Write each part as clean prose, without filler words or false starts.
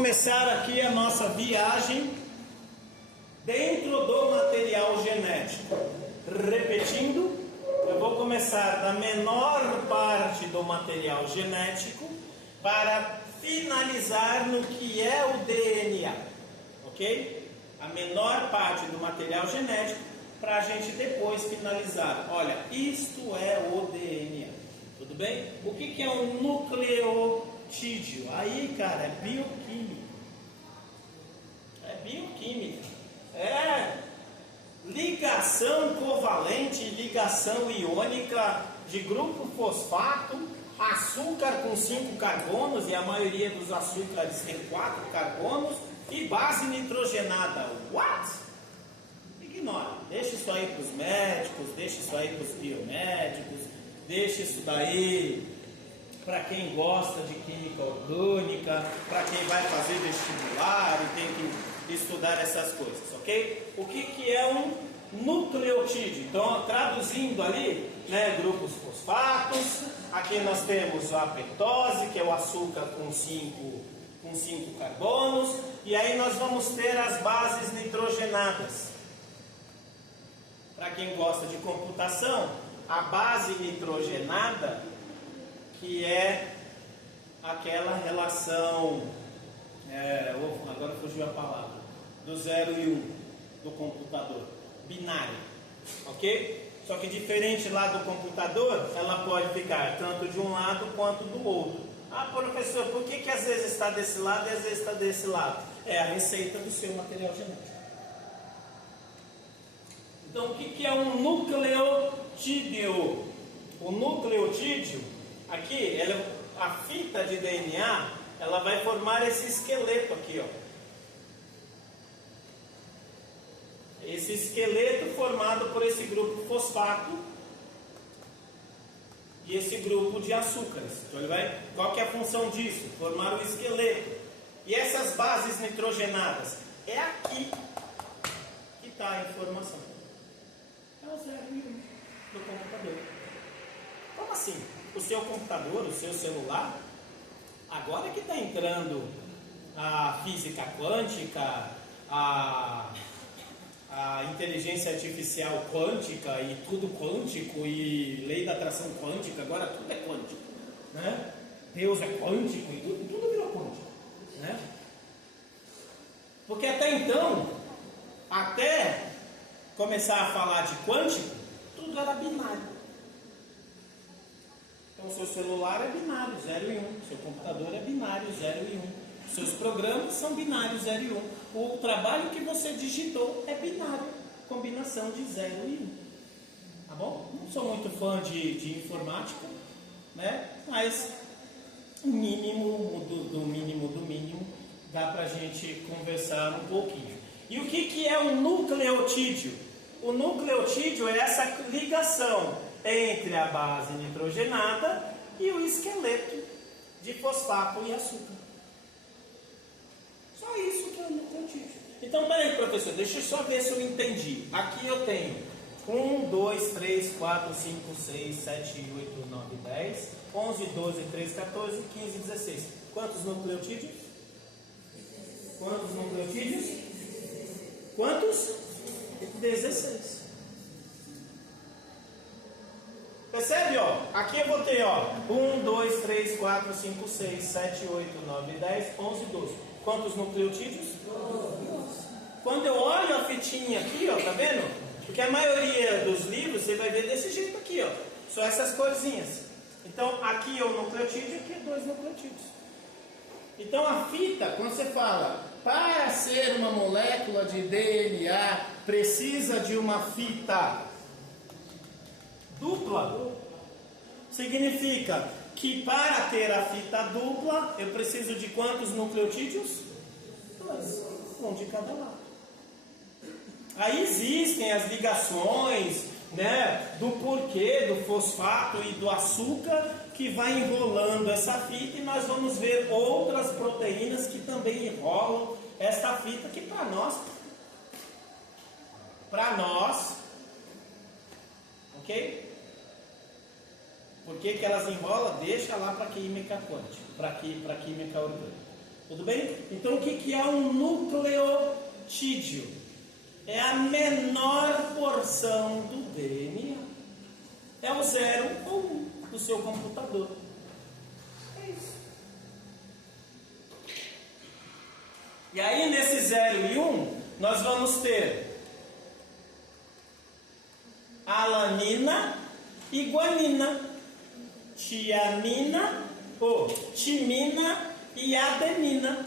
começar aqui a nossa viagem dentro do material genético. Repetindo, eu vou começar da menor parte do material genético para finalizar no que é o DNA, ok? A menor parte do material genético para a gente depois finalizar. Olha, isto é o DNA, tudo bem? O que é um nucleotídeo? Aí, cara, é bioquímica. É bioquímica. É ligação covalente, ligação iônica de grupo fosfato, açúcar com 5 carbonos, e a maioria dos açúcares tem 4 carbonos, e base nitrogenada. What? Ignora. Deixa isso aí para os médicos, deixa isso aí para os biomédicos, deixa isso daí para quem gosta de química orgânica, para quem vai fazer vestibular e tem que estudar essas coisas, ok? O que é um nucleotídeo? Então, traduzindo ali, né, grupos fosfatos, aqui nós temos a pentose, que é o açúcar com 5 carbonos, e aí nós vamos ter as bases nitrogenadas. Para quem gosta de computação, a base nitrogenada, que é aquela relação, agora fugiu a palavra, do 0 e 1 do computador, binário, ok? Só que diferente lá do computador, ela pode ficar tanto de um lado quanto do outro. Ah, professor, por que às vezes está desse lado e às vezes está desse lado? É a receita do seu material genético. Então, o que é um nucleotídeo? O nucleotídeo, aqui, a fita de DNA, ela vai formar esse esqueleto aqui, ó. Esse esqueleto formado por esse grupo fosfato e esse grupo de açúcares. Então, qual que é a função disso? Formar o esqueleto. E essas bases nitrogenadas, é aqui que está a informação. É o 0 e 1 do computador. Como assim? O seu computador, o seu celular, agora que está entrando a física quântica, a inteligência artificial quântica e tudo quântico e lei da atração quântica, agora tudo é quântico, né? Deus é quântico e tudo virou quântico, né? Porque até então, até começar a falar de quântico, tudo era binário. Então o seu celular é binário, 0 e 1, seu computador é binário, 0 e 1, seus programas são binários, 0 e 1, o trabalho que você digitou é binário, combinação de 0 e 1, tá bom? Não sou muito fã de informática, né? Mas o mínimo do mínimo dá pra gente conversar um pouquinho. E o que é um nucleotídeo? O nucleotídeo é essa ligação entre a base nitrogenada e o esqueleto de fosfato e açúcar. Só isso que é o nucleotídeo. Então, peraí, professor, deixa eu só ver se eu entendi. Aqui eu tenho 1, 2, 3, 4, 5, 6, 7, 8, 9, 10, 11, 12, 13, 14, 15, 16. Quantos nucleotídeos? Quantos nucleotídeos? Quantos? 16. Percebe, ó? Aqui eu botei, ó, 1, 2, 3, 4, 5, 6, 7, 8, 9, 10, 11, 12. Quantos nucleotídeos? 12. Quando eu olho a fitinha aqui, ó, tá vendo? Porque a maioria dos livros você vai ver desse jeito aqui, ó. Só essas corzinhas. Então, aqui é o nucleotídeo, aqui é 2 nucleotídeos. Então, a fita, quando você fala, para ser uma molécula de DNA, precisa de uma fita dupla, significa que para ter a fita dupla, eu preciso de quantos nucleotídeos? 2, um de cada lado. Aí existem as ligações, né, do porquê do fosfato e do açúcar que vai enrolando essa fita, e nós vamos ver outras proteínas que também enrolam essa fita, que para nós, ok? Por que elas enrolam? Deixa lá para química quântica, para química orgânica. Tudo bem? Então o que é um nucleotídeo? É a menor porção do DNA. É o 0 ou 1 do seu computador. É isso. E aí nesse 0 e 1, nós vamos ter alanina e guanina, tiamina, timina e adenina.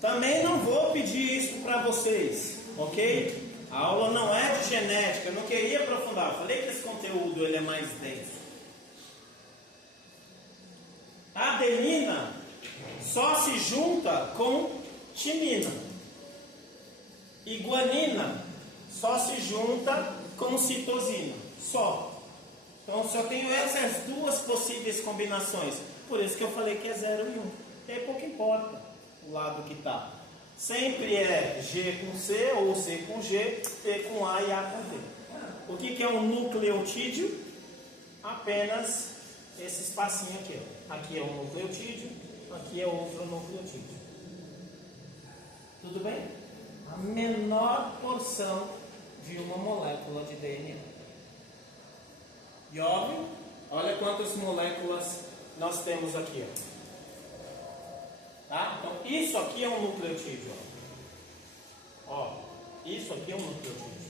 Também não vou pedir isso para vocês, ok? A aula não é de genética, eu não queria aprofundar. Eu falei que esse conteúdo ele é mais denso. A adenina só se junta com timina. E guanina só se junta com citosina. Só. Então só tenho essas duas possíveis combinações. Por isso que eu falei que é 0 e 1. E aí pouco importa o lado que está. Sempre é G com C, ou C com G, T com A e A com D. O que é um nucleotídeo? Apenas esse espacinho aqui. Aqui é um nucleotídeo, aqui é outro nucleotídeo. Tudo bem? A menor porção de uma molécula de DNA. E óbvio, olha quantas moléculas nós temos aqui. Tá? Então, isso aqui é um nucleotídeo. Ó, isso aqui é um nucleotídeo.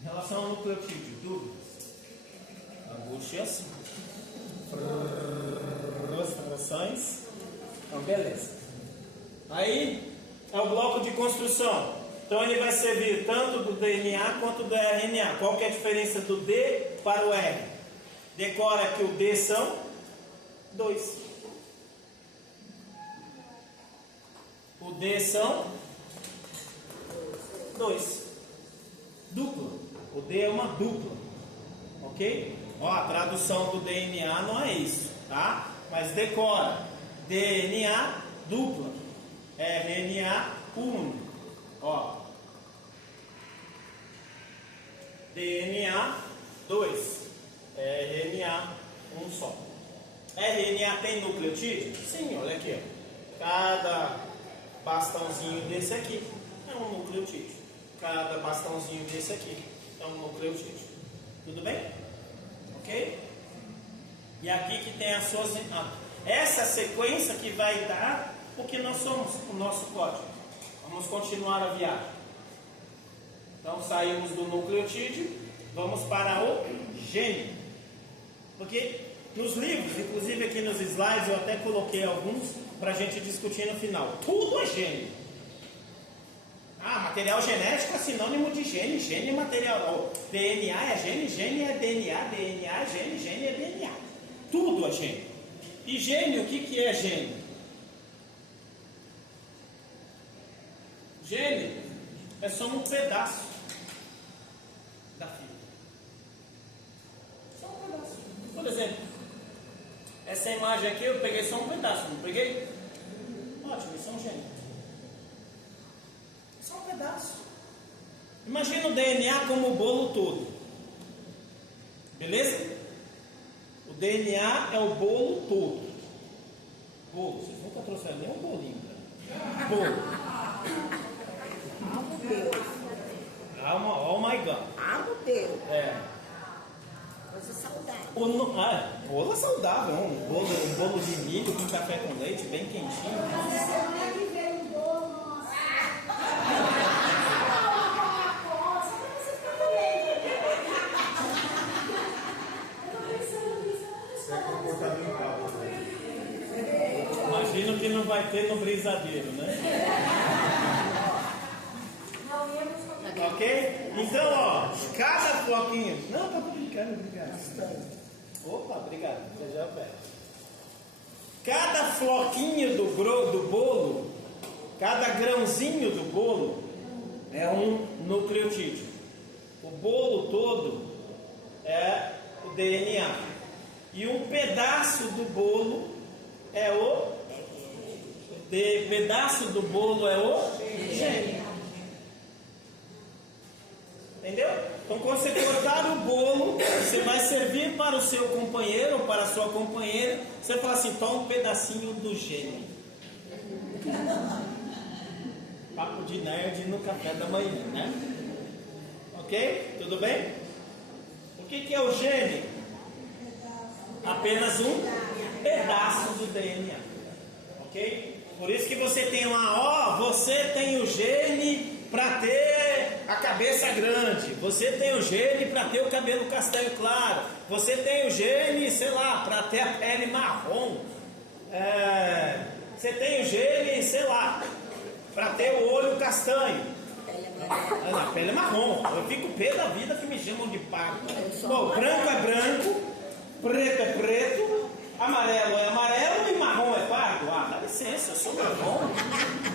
Em relação ao nucleotídeo, dúvidas? Angústias? Frustrações? Então, beleza. Aí, é o bloco de construção. Então, ele vai servir tanto do DNA quanto do RNA. Qual que é a diferença do D para o R? Decora que o D são 2. O D são 2. Dupla. O D é uma dupla. Ok? Ó, a tradução do DNA não é isso, tá? Mas decora. DNA dupla. RNA único. Ó. DNA 2. RNA um só. RNA tem nucleotídeo? Sim, olha aqui. Ó. Cada bastãozinho desse aqui é um nucleotídeo. Cada bastãozinho desse aqui é um nucleotídeo. Tudo bem? Ok? E aqui que tem as suas... essa sequência que vai dar o que nós somos, o nosso código. Vamos continuar a viagem. Então saímos do nucleotídeo, vamos para o gene. Porque nos livros, inclusive aqui nos slides, eu até coloquei alguns para a gente discutir no final. Tudo é gene. Material genético é sinônimo de gene. Gene é material. DNA é gene, gene é DNA, DNA é gene, gene é DNA. Tudo é gene. E gene, o que é gene? Gene é só um pedaço da fibra. Só um pedaço. Por exemplo, essa imagem aqui eu peguei só um pedaço, não peguei? Ótimo, isso é um gene. Só um pedaço. Imagina o DNA como o bolo todo. Beleza? O DNA é o bolo todo. Bolo, vocês nunca trouxeram nem um bolinho, cara. Bolo. Ah, meu Deus. Oh my God. Ah, meu Deus. É. Coisa saudável. Bolo é saudável. Um bolo de milho com café com leite, bem quentinho. Imagino que não vai ter no brisadeiro, né? Ok? Então, ó, cada floquinho. Não, tá brincando, obrigado. Opa, obrigado. Você já pede. Cada floquinho do bolo, cada grãozinho do bolo é um nucleotídeo. O bolo todo é o DNA. E um pedaço do bolo é o pedaço do bolo é o gene. Entendeu? Então, quando você cortar o bolo, você vai servir para o seu companheiro ou para a sua companheira. Você fala assim: toma um pedacinho do gene. Papo de nerd no café da manhã, né? Ok? Tudo bem? O que é o gene? Apenas um pedaço do DNA. Ok? Por isso que você tem lá, você tem o gene para ter a cabeça grande, você tem o gene para ter o cabelo castanho claro, você tem o gene, sei lá, para ter a pele marrom, você tem o gene, sei lá, para ter o olho castanho. A pele é marrom. Eu fico pé da vida que me chamam de pardo. Bom, branco é branco, preto é preto, amarelo é amarelo e marrom é pardo. Ah, dá licença, eu sou marrom.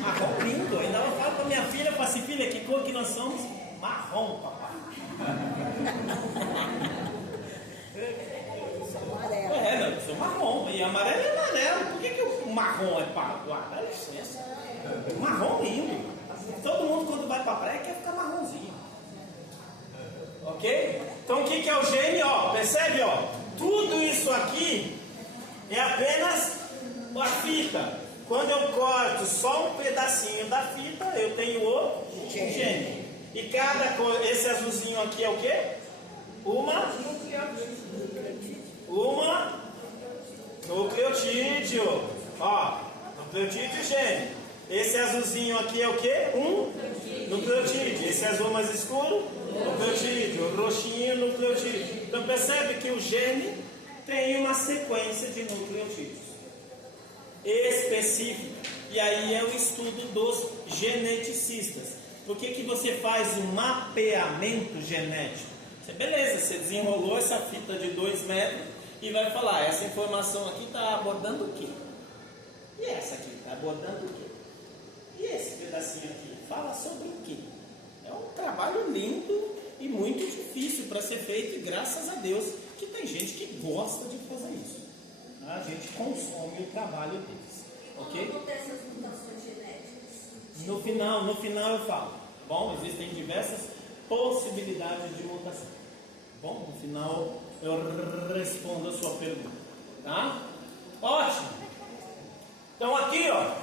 Marrom lindo. Ainda eu falo pra minha filha, eu falo assim: filha, que cor que nós somos? Marrom, papai. Não, eu sou marrom. E amarelo é amarelo. Por que o marrom é pardo? Ah, dá licença. Marrom lindo. Todo mundo quando vai pra praia quer ficar marronzinho. Ok? Então o que é o gene? Ó, percebe? Ó, tudo isso aqui é apenas a fita. Quando eu corto só um pedacinho da fita, eu tenho o gene. E esse azulzinho aqui é o quê? Uma nucleotídeo. Ó, nucleotídeo e gene. Esse azulzinho aqui é o quê? Um nucleotídeo. Esse azul mais escuro, nucleotídeo. O roxinho, nucleotídeo. Então percebe que o gene tem uma sequência de nucleotídeos específica. E aí é o estudo dos geneticistas. Por que você faz um mapeamento genético? Beleza, você desenrolou essa fita de 2 metros e vai falar: essa informação aqui está abordando o quê? E essa aqui está abordando o quê? E esse pedacinho aqui fala sobre o quê? É um trabalho lindo e muito difícil para ser feito, e graças a Deus que tem gente que gosta de fazer isso. A gente consome o trabalho deles. Ok? Como acontecem as mutações genéticas? No final eu falo. Bom, existem diversas possibilidades de mutação. Bom, no final eu respondo a sua pergunta. Tá? Ótimo. Então aqui, ó,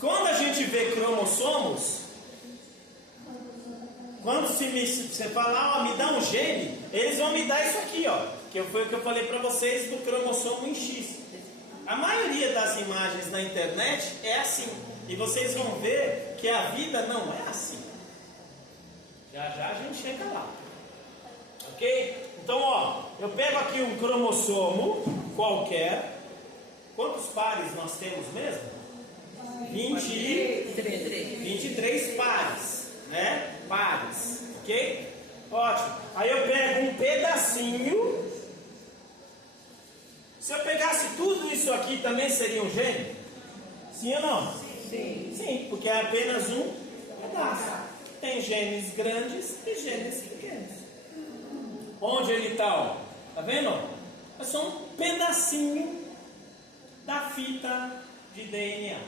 quando a gente vê cromossomos, quando você falar, me dá um gene, eles vão me dar isso aqui, ó, que foi o que eu falei para vocês do cromossomo em X. A maioria das imagens na internet é assim, e vocês vão ver que a vida não é assim. Já a gente chega lá. Ok? Então, ó, eu pego aqui um cromossomo qualquer. Quantos pares nós temos mesmo? 23 pares, né? Pares, ok? Ótimo. Aí eu pego um pedacinho. Se eu pegasse tudo isso aqui, também seria um gene? Sim ou não? Sim. Sim, porque é apenas um pedaço. Tem genes grandes e genes pequenos. Onde ele está? Tá vendo? É só um pedacinho da fita de DNA.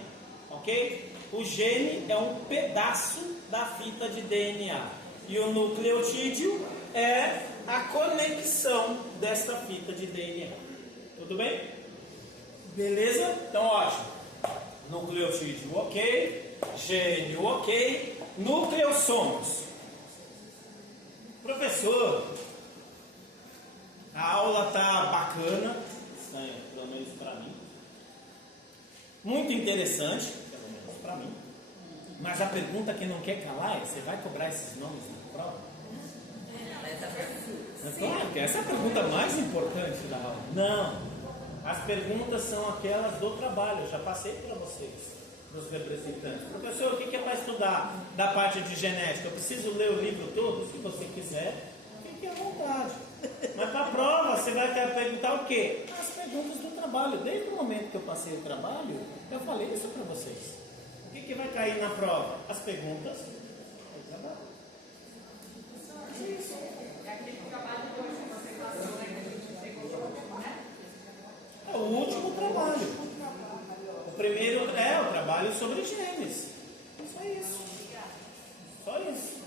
Ok? O gene é um pedaço da fita de DNA. E o nucleotídeo é a conexão desta fita de DNA. Tudo bem? Beleza? Então ótimo. Nucleotídeo ok. Gene ok. Nucleossomos. Professor, a aula tá bacana, pelo menos para mim. Muito interessante, pelo menos para mim. Mas a pergunta que não quer calar é: você vai cobrar esses nomes na prova? Claro que essa é a pergunta mais importante da aula. Não. As perguntas são aquelas do trabalho. Eu já passei para vocês, dos representantes. Professor, o que é para estudar da parte de genética? Eu preciso ler o livro todo? Se você quiser, fique à vontade. Mas para a prova, você vai querer perguntar o quê? As perguntas do trabalho. Desde o momento que eu passei o trabalho, eu falei isso para vocês. O que vai cair na prova? As perguntas do trabalho. Isso. É o último trabalho. O primeiro é o trabalho sobre genes. Só isso. Só isso.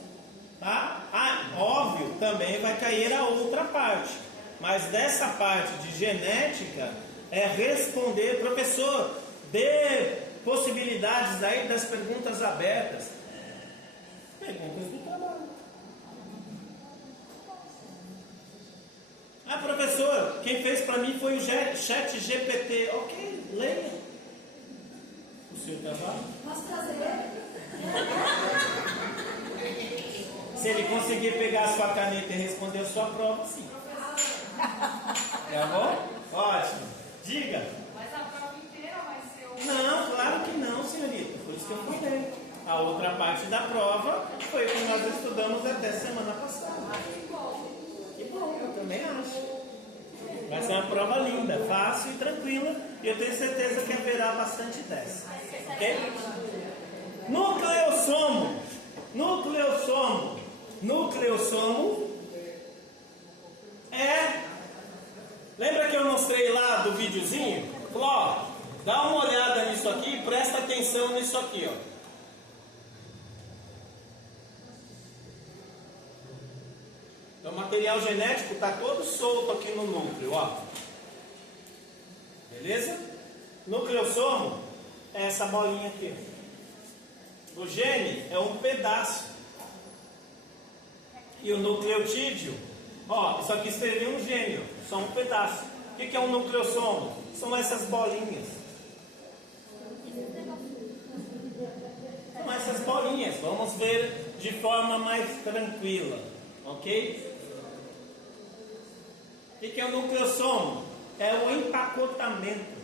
Tá? Ah, óbvio, também parte. Mas dessa parte de genética é responder, professor, dê possibilidades aí das perguntas abertas. Perguntas do trabalho. Ah, professor, quem fez para mim foi o Chat GPT. Ok, leia o seu trabalho. Posso fazer? Se ele conseguir pegar a sua caneta e responder a sua prova, sim. Tá bom? Ótimo. Diga. Mas a prova inteira vai ser o... Não, claro que não, senhorita. Por isso que eu falei. A outra parte da prova foi o que nós estudamos até semana passada. Que bom, eu também acho. Vai ser uma prova linda, fácil e tranquila. E eu tenho certeza que haverá bastante dessa. Ok? Nucleossomo. Nucleossomo. Nucleossomo é... Lembra que eu mostrei lá do videozinho? Falou, ó, dá uma olhada nisso aqui e presta atenção nisso aqui, ó. Então, o material genético está todo solto aqui no núcleo, ó. Beleza? Nucleossomo é essa bolinha aqui. O gene é um pedaço. E o nucleotídeo, ó, isso aqui seria um gene, só um pedaço. O que é um nucleossomo? São essas bolinhas. São essas bolinhas. Vamos ver de forma mais tranquila, ok? O que é o nucleossomo? É o empacotamento.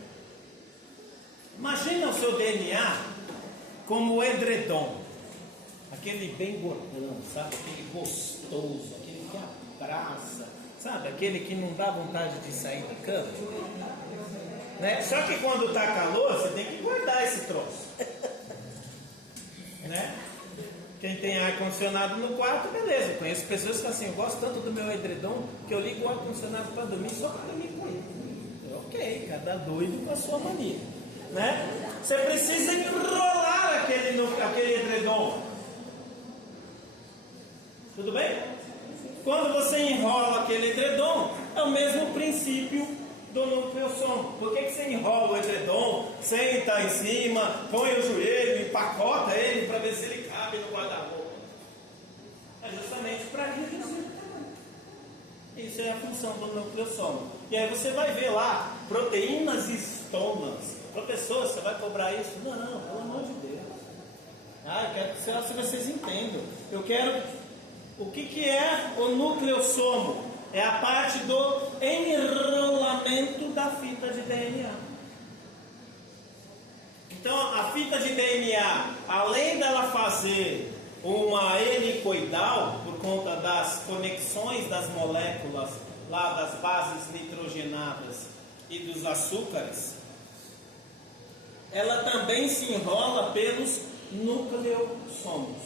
Imagina o seu DNA como o edredom. Aquele bem gordão, sabe? Aquele gostoso, aquele que abraça, sabe? Aquele que não dá vontade de sair da cama. Né? Só que quando está calor, você tem que guardar esse troço. Né? Quem tem ar-condicionado no quarto, beleza. Eu conheço pessoas que assim, eu gosto tanto do meu edredom que eu ligo o ar-condicionado para dormir só para dormir com ele. Ok, cada doido com a sua mania. Né? Você precisa enrolar aquele edredom. Tudo bem? Quando você enrola aquele edredom, é o mesmo princípio do nucleossomo. Por que você enrola o edredom, senta em cima, põe o joelho, empacota ele para ver se ele cabe no guarda-roupa? É justamente para reduzir o tamanho. Isso é a função do nucleossomo. E aí você vai ver lá, proteínas e estomas. Professor, você vai cobrar isso? Não, pelo amor de Deus. Eu quero que vocês entendam. Eu quero... O que é o nucleossomo? É a parte do enrolamento da fita de DNA. Então, a fita de DNA, além dela fazer uma helicoidal, por conta das conexões das moléculas, lá das bases nitrogenadas e dos açúcares, ela também se enrola pelos nucleossomos.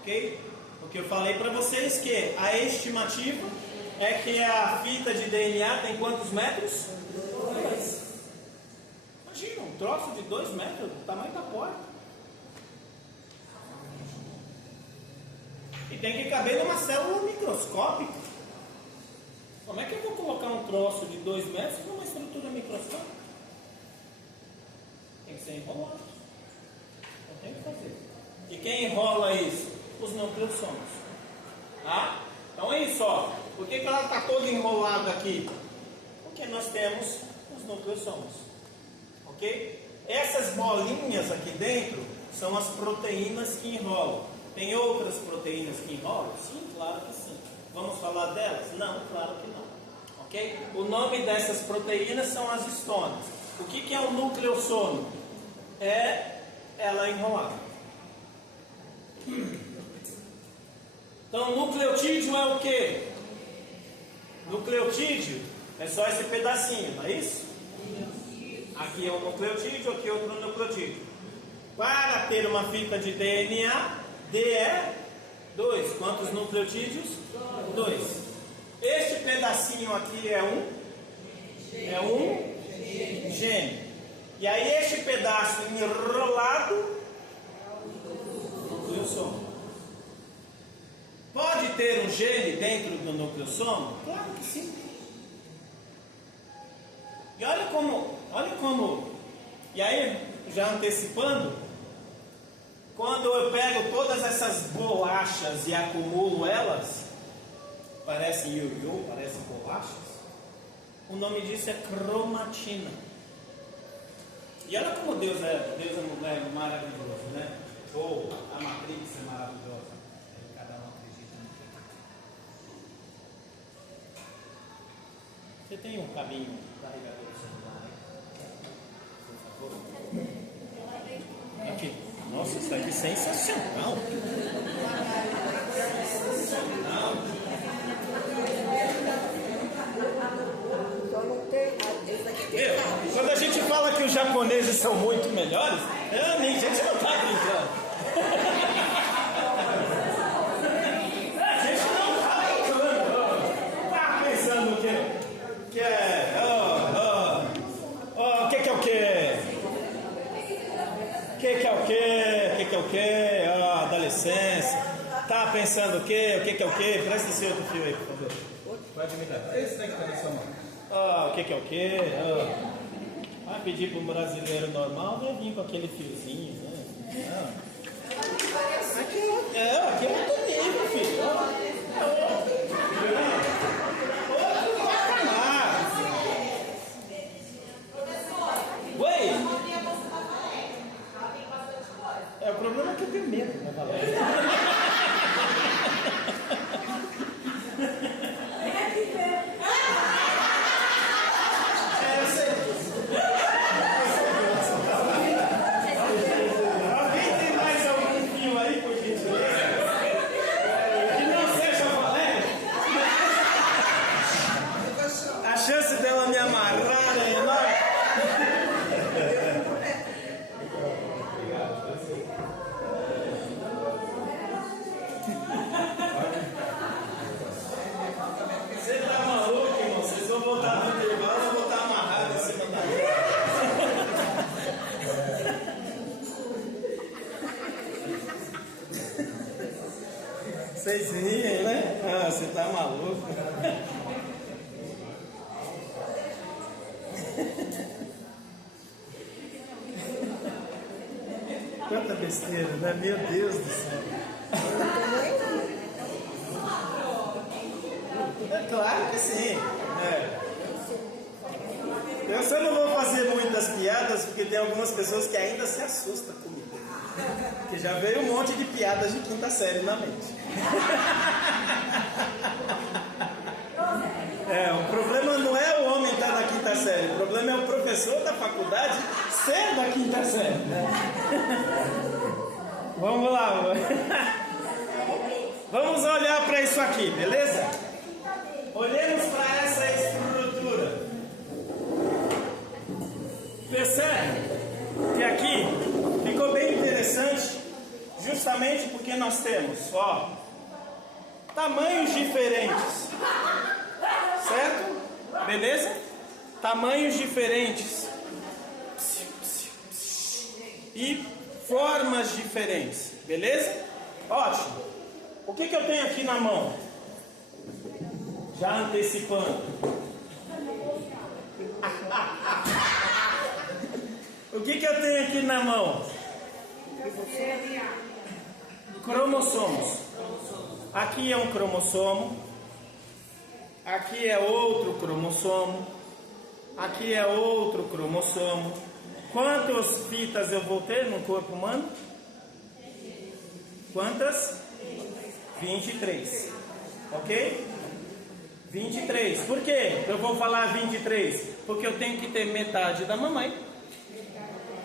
Ok? Porque eu falei para vocês que a estimativa é que a fita de DNA tem quantos metros? 2. Imagina, um troço de 2 metros, do tamanho da porta. E tem que caber numa célula microscópica. Como é que eu vou colocar um troço de 2 metros numa estrutura microscópica? Tem que ser enrolado. Então tem que fazer. E quem enrola isso? Os nucleossomos. Tá? Então é isso, ó. Por que ela está toda enrolada aqui? Porque nós temos os nucleossomos. Ok? Essas bolinhas aqui dentro são as proteínas que enrolam. Tem outras proteínas que enrolam? Sim, claro que sim. Vamos falar delas? Não, claro que não. Ok? O nome dessas proteínas são as histonas. O que é o nucleossomo? É ela enrolada. Então, o nucleotídeo é o que? Nucleotídeo é só esse pedacinho, não é isso? Aqui é um nucleotídeo, aqui é outro nucleotídeo. Para ter uma fita de DNA, D é 2. Quantos nucleotídeos? 2. Este pedacinho aqui é um gene. E aí este pedaço enrolado, nucleossomo. Pode ter um gene dentro do nucleossomo? Claro que sim. E olha como, e aí, já antecipando, quando eu pego todas essas bolachas e acumulo elas, parecem ioiô, parecem bolachas, o nome disso é cromatina. E olha como Deus é maravilhoso, né? Ou a Matrix é maravilhosa. Cada um acredita no que. Você tem um cabinho carregador celular aí? Por favor. Aqui. Nossa, isso aqui é sensacional. Então não tem. Quando a gente fala que os japoneses são muito melhores, a gente não está brincando. A gente não está brincando. Está pensando o quê? Que é. O que é o quê? O que é o quê? O que é o quê? Dá licença. Tá pensando o quê? O que é o quê? Presta esse outro fio aí, por favor. Pode me dar. Esse daqui tá na sua mão. O que é o quê? Vai pedir para um brasileiro normal, vai vir com aquele fiozinho, né? Aqui é outro nível, filho. Outro patamar. Oi? O problema é que eu tenho medo, né, Valéria? Vocês riem, né? Você tá maluco. Quanta besteira, né? Meu Deus do céu. Claro que sim. Eu só não vou fazer muitas piadas, porque tem algumas pessoas que ainda se assustam comigo. Que já veio um monte de piadas de quinta série na mente. O problema não é o homem estar na quinta série, o problema é o professor da faculdade ser da quinta série, né? Vamos lá. Vamos olhar para isso aqui, beleza? Olhemos para essa estrutura. Percebe que aqui ficou bem interessante, justamente porque nós temos, tamanhos diferentes, certo? Beleza? Tamanhos diferentes e formas diferentes, beleza? Ótimo. O que eu tenho aqui na mão? Já antecipando. O que eu tenho aqui na mão? Cromossomos. Aqui é um cromossomo. Aqui é outro cromossomo. Aqui é outro cromossomo. Quantas fitas eu vou ter no corpo humano? Quantas? 23. Ok? 23. Por quê? Eu vou falar 23. Porque eu tenho que ter metade da mamãe,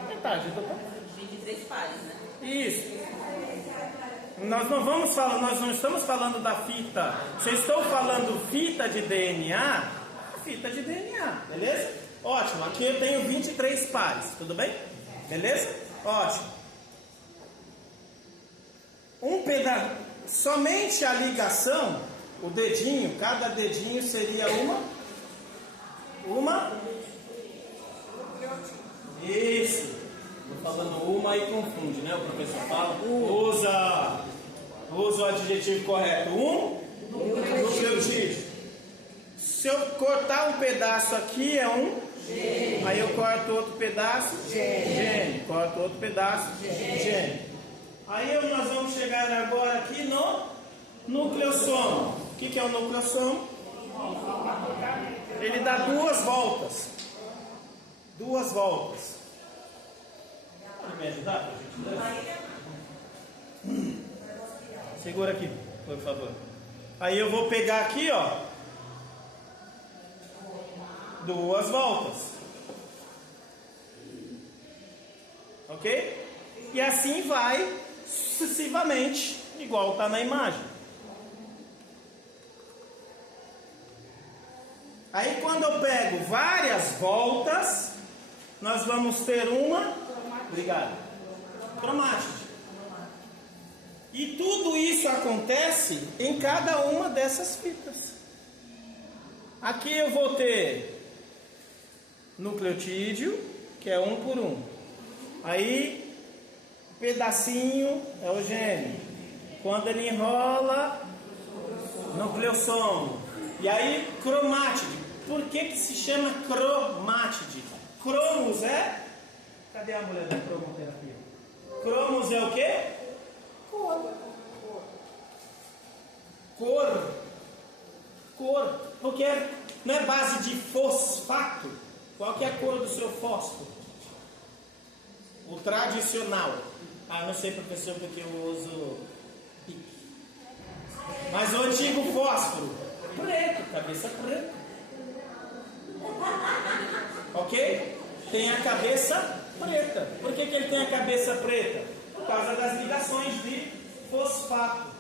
metade do papai. 23 pares, né? Isso. Nós não estamos falando da fita. Se eu estou falando fita de DNA, fita de DNA, beleza? Ótimo. Aqui eu tenho 23 pares, tudo bem? Beleza? Ótimo. Somente a ligação, o dedinho, cada dedinho seria uma. Isso. Estou falando uma e confunde, né? O professor fala, usa o adjetivo correto. Nucleotídeo. Se eu cortar um pedaço aqui é um gene. Aí eu corto outro pedaço, gene. Corto outro pedaço, gene. Aí nós vamos chegar agora aqui no nucleossomo. O que é o nucleossomo? Ele dá 2 voltas. 2 voltas. Pode me ajudar, por gentileza? Segura aqui, por favor. Aí eu vou pegar aqui, ó, 2 voltas. Ok? E assim vai sucessivamente, igual está na imagem. Aí quando eu pego várias voltas, nós vamos ter uma, obrigado, cromátide. E tudo isso acontece em cada uma dessas fitas. Aqui eu vou ter nucleotídeo, que é 1 por 1. Aí, pedacinho é o gene. Quando ele enrola, nucleossomo. E aí, cromátide. Por que se chama cromátide? Cromos é... Cadê a mulher da cromoterapia? Cromos é o quê? Cor. Porque não é base de fosfato. Qual que é a cor do seu fósforo? O tradicional. Não sei, professor, porque eu uso pique. Mas o antigo fósforo, preto, cabeça preta. Ok? Tem a cabeça preta. Por que ele tem a cabeça preta? Por causa das ligações de fosfato.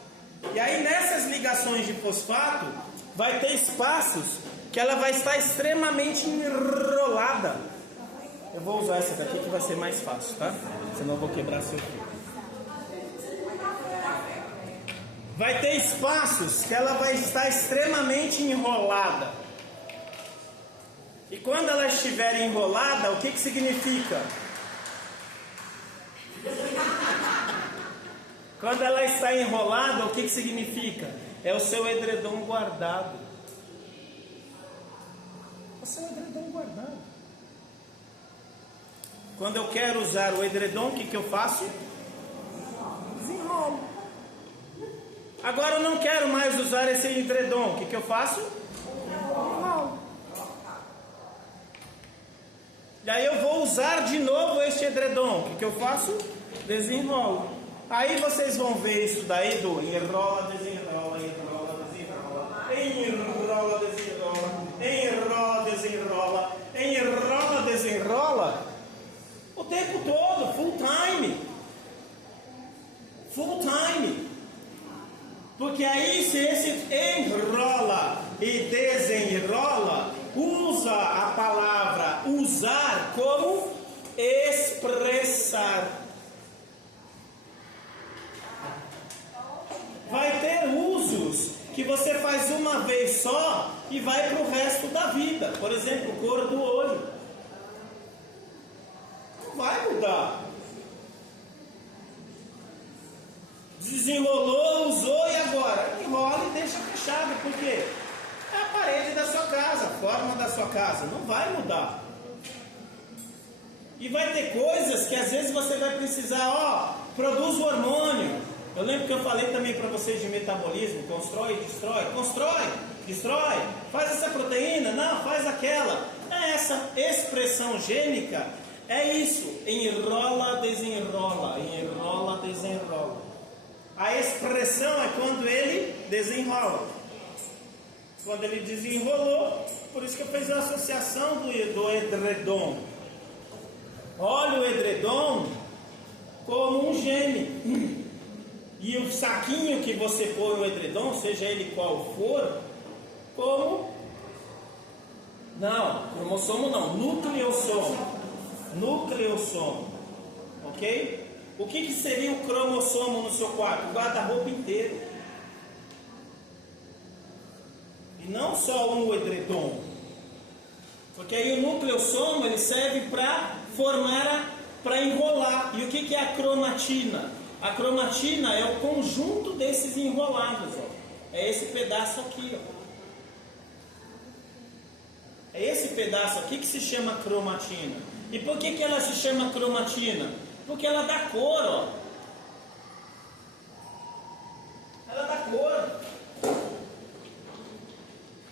E aí nessas ligações de fosfato vai ter espaços que ela vai estar extremamente enrolada. Eu vou usar essa daqui que vai ser mais fácil, tá? Senão eu vou quebrar seu fio. Vai ter espaços que ela vai estar extremamente enrolada. E quando ela estiver enrolada, o que significa? Quando ela está enrolada, o que significa? É o seu edredom guardado. O seu edredom guardado. Quando eu quero usar o edredom, o que eu faço? Desenrolo. Agora eu não quero mais usar esse edredom, o que eu faço? Desenrolo. E aí eu vou usar de novo este edredom, o que eu faço? Desenrolo. Aí vocês vão ver isso daí do enrola, desenrola, enrola, desenrola, enrola, desenrola, enrola, desenrola, enrola, desenrola, o tempo todo, full time. Full time. Porque aí se esse enrola e desenrola, usa a palavra usar como expressar. Vai ter usos que você faz uma vez só e vai para o resto da vida. Por exemplo, cor do olho. Não vai mudar. Desenrolou, usou e agora? Enrola e deixa fechado. Por quê? É a parede da sua casa, a forma da sua casa. Não vai mudar. E vai ter coisas que às vezes você vai precisar, produz o hormônio. Eu lembro que eu falei também para vocês de metabolismo, constrói, destrói, faz essa proteína, não, faz aquela. Essa expressão gênica é isso, enrola, desenrola, enrola, desenrola. A expressão é quando ele desenrola. Quando ele desenrolou, por isso que eu fiz a associação do edredom. Olha o edredom como um gene. E o saquinho que você põe o edredom, seja ele qual for, como? Não, cromossomo não, nucleossomo. Nucleossomo. Ok? O que seria o cromossomo no seu quarto? O guarda-roupa inteiro. E não só um edredom. Porque aí o nucleossomo ele serve para formar, para enrolar. E o que é a cromatina? A cromatina é o conjunto desses enrolados. É esse pedaço aqui, ó. É esse pedaço aqui que se chama cromatina. E por que ela se chama cromatina? Porque ela dá cor, ó. Ela dá cor.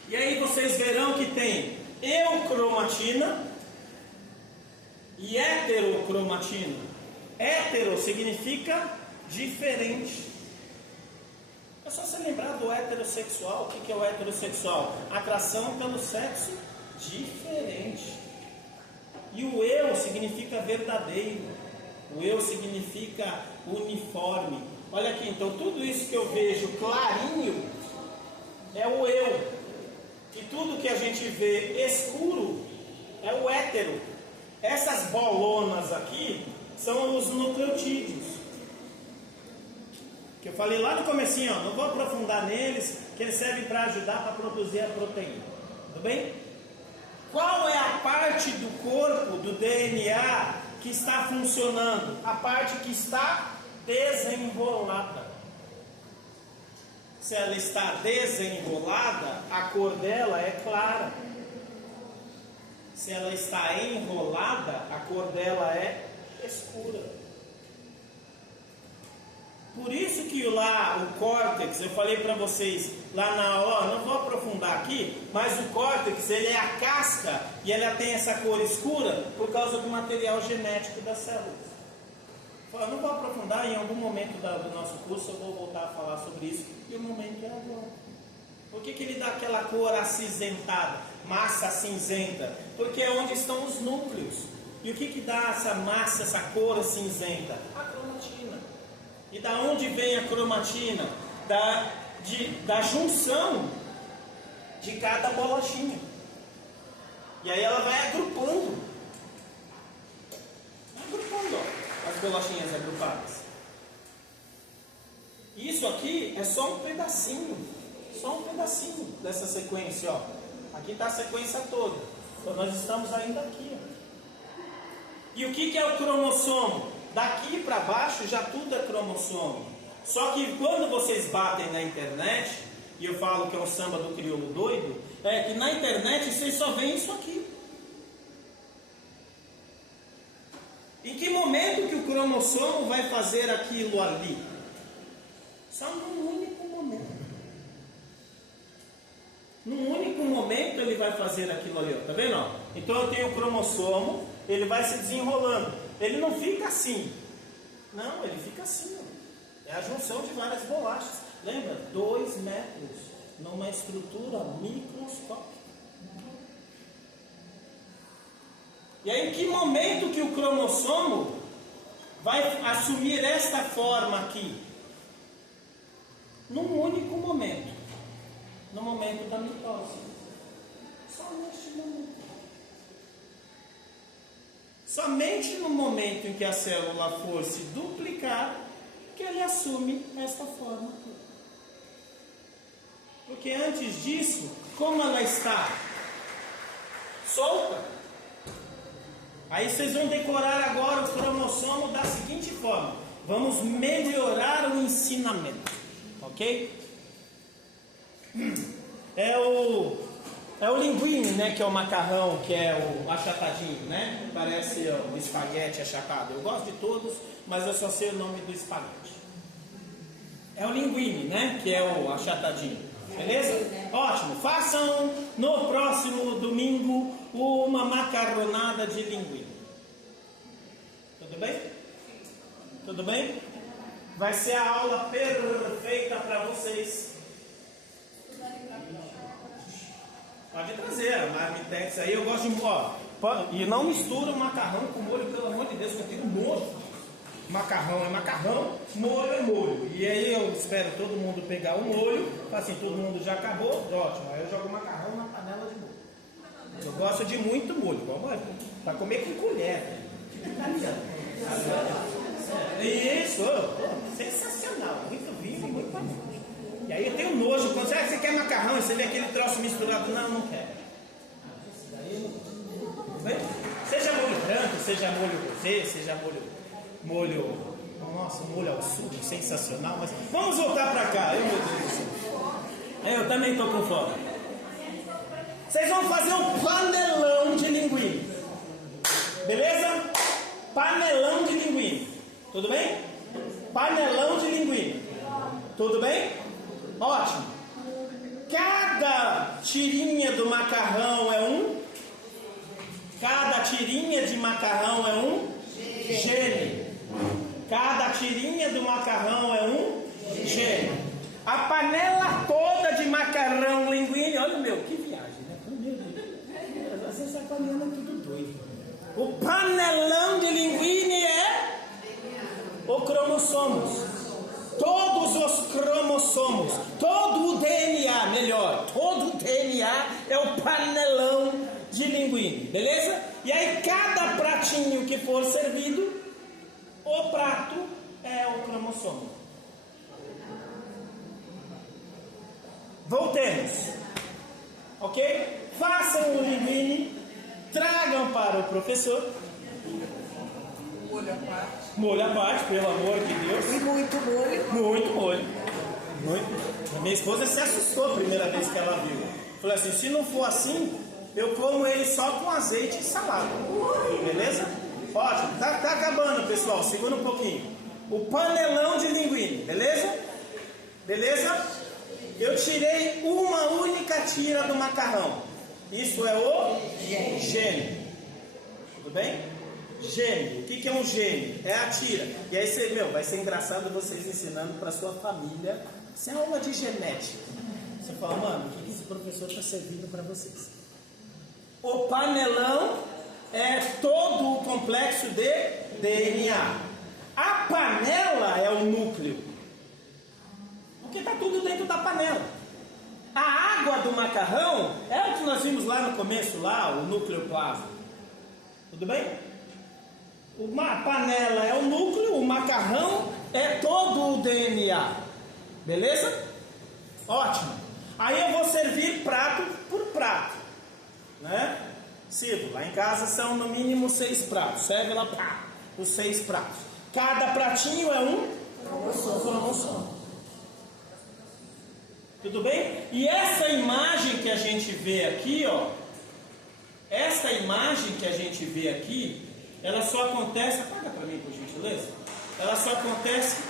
E aí vocês verão que tem eucromatina e heterocromatina. Hétero significa diferente. É só você lembrar do heterossexual. O que é o heterossexual? Atração pelo sexo diferente. E o eu significa verdadeiro. O eu significa uniforme. Olha aqui, então tudo isso que eu vejo clarinho é o eu. E tudo que a gente vê escuro é o hétero. Essas bolonas aqui são os nucleotídeos, que eu falei lá no comecinho, ó, não vou aprofundar neles, que eles servem para ajudar para produzir a proteína. Tudo bem? Qual é a parte do corpo, do DNA, que está funcionando? A parte que está desenrolada. Se ela está desenrolada, a cor dela é clara. Se ela está enrolada, a cor dela é escura. Por isso que lá o córtex, eu falei para vocês lá na aula, não vou aprofundar aqui, mas o córtex, ele é a casca e ela tem essa cor escura por causa do material genético das células. Eu não vou aprofundar, em algum momento do nosso curso eu vou voltar a falar sobre isso, e o momento é agora. Por que ele dá aquela cor acinzentada, massa cinzenta? Porque é onde estão os núcleos. E o que dá essa massa, essa cor cinzenta? A cromatina. E da onde vem a cromatina? Da junção de cada bolachinha. E aí ela vai agrupando. Agrupando, ó, as bolachinhas agrupadas. Isso aqui é só um pedacinho. Só um pedacinho dessa sequência, ó. Aqui está a sequência toda. Então nós estamos ainda aqui, ó. E o que é o cromossomo? Daqui para baixo já tudo é cromossomo. Só que quando vocês batem na internet, e eu falo que é um samba do crioulo doido, é que na internet vocês só veem isso aqui. Em que momento que o cromossomo vai fazer aquilo ali? Só num único momento. Num único momento ele vai fazer aquilo ali, ó. Tá vendo? Ó? Então eu tenho o cromossomo, ele vai se desenrolando. Ele não fica assim. Não, ele fica assim, ó. É a junção de várias bolachas. Lembra? 2 metros numa estrutura microscópica. E aí, em que momento que o cromossomo vai assumir esta forma aqui? Num único momento. No momento da mitose. Só neste momento. Somente no momento em que a célula for se duplicar, que ele assume esta forma aqui. Porque antes disso, como ela está solta, aí vocês vão decorar agora o cromossomo da seguinte forma. Vamos melhorar o ensinamento, ok? É o linguine, né? Que é o macarrão, que é o achatadinho, né? Parece o espaguete achatado. Eu gosto de todos, mas eu só sei o nome do espaguete. É o linguine, né? Que é o achatadinho. Beleza? Ótimo. Façam no próximo domingo uma macarronada de linguine. Tudo bem? Tudo bem? Vai ser a aula perfeita para vocês. Pode trazer a marmitex aí, eu gosto de... Ó, e não mistura o macarrão com molho, pelo amor de Deus, que eu tenho nojo. Macarrão é macarrão, molho é molho. E aí eu espero todo mundo pegar o molho, assim, todo mundo já acabou, ótimo. Aí eu jogo o macarrão na panela de molho. Eu gosto de muito molho, para comer com colher. Isso, sensacional, muito vivo e muito bom. E aí eu tenho nojo, quando você quer macarrão e você vê aquele troço misturado, não quero. Seja molho branco, seja molho rosé, seja molho, nossa, molho ao sugo, sensacional, mas vamos voltar para cá, meu Deus do céu. Eu também estou com fome. Vocês vão fazer um panelão de linguine. Beleza? Panelão de linguine. Tudo bem? Panelão de linguine. Tudo bem? Ótimo. Cada tirinha do macarrão é um. Cada tirinha de macarrão é um gene. Cada tirinha do macarrão é um gene. A panela toda de macarrão linguine. Olha meu, que viagem, né? Meu Deus. Às vezes a panela é tudo doido. O panelão de linguine é o cromossomos. Todos os cromossomos, todo o DNA, melhor, todo o DNA é o panelão de linguine, beleza? E aí cada pratinho que for servido, o prato é o cromossomo. Voltemos, ok? Façam o linguine, tragam para o professor. Molho à parte. Molho à parte, pelo amor de Deus. E muito molho. Muito molho. Muito. A minha esposa se assustou a primeira vez que ela viu. Falei assim, se não for assim, eu como ele só com azeite e salada. Beleza? Ótimo. Tá acabando, pessoal. Segura um pouquinho. O panelão de linguine. Beleza? Beleza? Eu tirei uma única tira do macarrão. Isso é o gene. Tudo bem? Gene. O que é um gene? É a tira. E aí você, vai ser engraçado vocês ensinando para sua família. Isso é aula de genética. Você fala, mano, o que esse professor está servindo para vocês? O panelão é todo o complexo de DNA. A panela é o núcleo. Porque está tudo dentro da panela. A água do macarrão é o que nós vimos lá no começo, lá, o núcleo plasma. Tudo bem? Uma panela é o núcleo, o macarrão é todo o DNA. Beleza? Ótimo. Aí eu vou servir prato por prato, né? Sirvo. Lá em casa são no mínimo 6 pratos. Serve lá, pá, os 6 pratos. Cada pratinho é um cromossomo. Tudo bem? E essa imagem que a gente vê aqui, ó, essa imagem que a gente vê aqui, ela só acontece, apaga para mim por gentileza. Ela só acontece,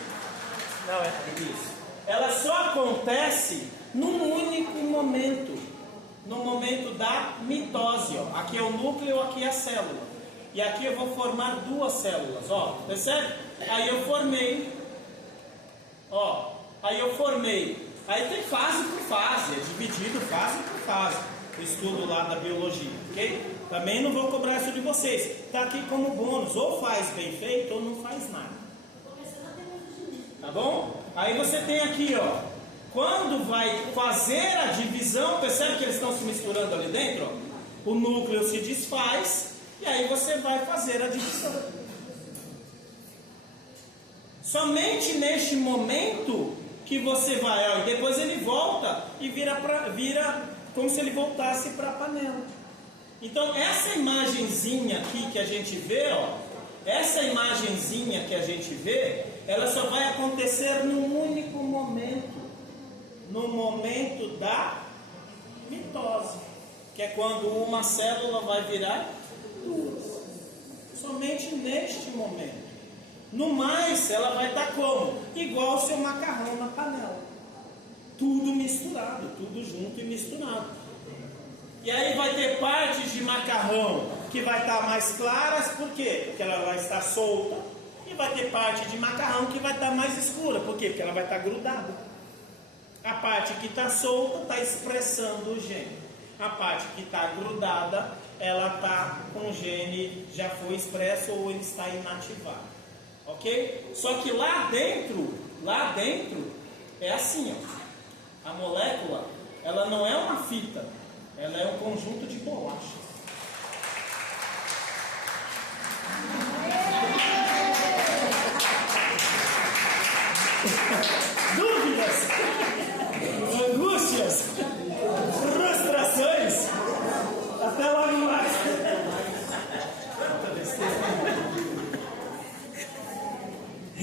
não é isso. Ela só acontece num único momento, no momento da mitose. Ó. Aqui é o núcleo, aqui é a célula. E aqui eu vou formar 2 células, ó, percebe? Aí eu formei, ó, Aí tem fase por fase, é dividido fase por fase. O estudo lá da biologia, ok? Também não vou cobrar isso de vocês. Está aqui como bônus, ou faz bem feito ou não faz nada. Tá bom? Aí você tem aqui, ó. Quando vai fazer a divisão, percebe que eles estão se misturando ali dentro? Ó? O núcleo se desfaz e aí você vai fazer a divisão. Somente neste momento que você vai, ó, e depois ele volta e vira como se ele voltasse para a panela. Então essa imagenzinha aqui que a gente vê, ó, ela só vai acontecer num único momento, no momento da mitose, que é quando uma célula vai virar 2. Somente neste momento. No mais, ela vai estar como? Igual o seu macarrão na panela. Tudo misturado, tudo junto e misturado. E aí vai ter partes de macarrão que vai estar mais claras, por quê? Porque ela vai estar solta. E vai ter parte de macarrão que vai estar mais escura, por quê? Porque ela vai estar grudada. A parte que está solta está expressando o gene. A parte que está grudada, ela está com o gene, já foi expresso ou ele está inativado. Ok? Só que lá dentro é assim, ó. A molécula, ela não é uma fita, ela é um conjunto de bolachas. Dúvidas? Angústias?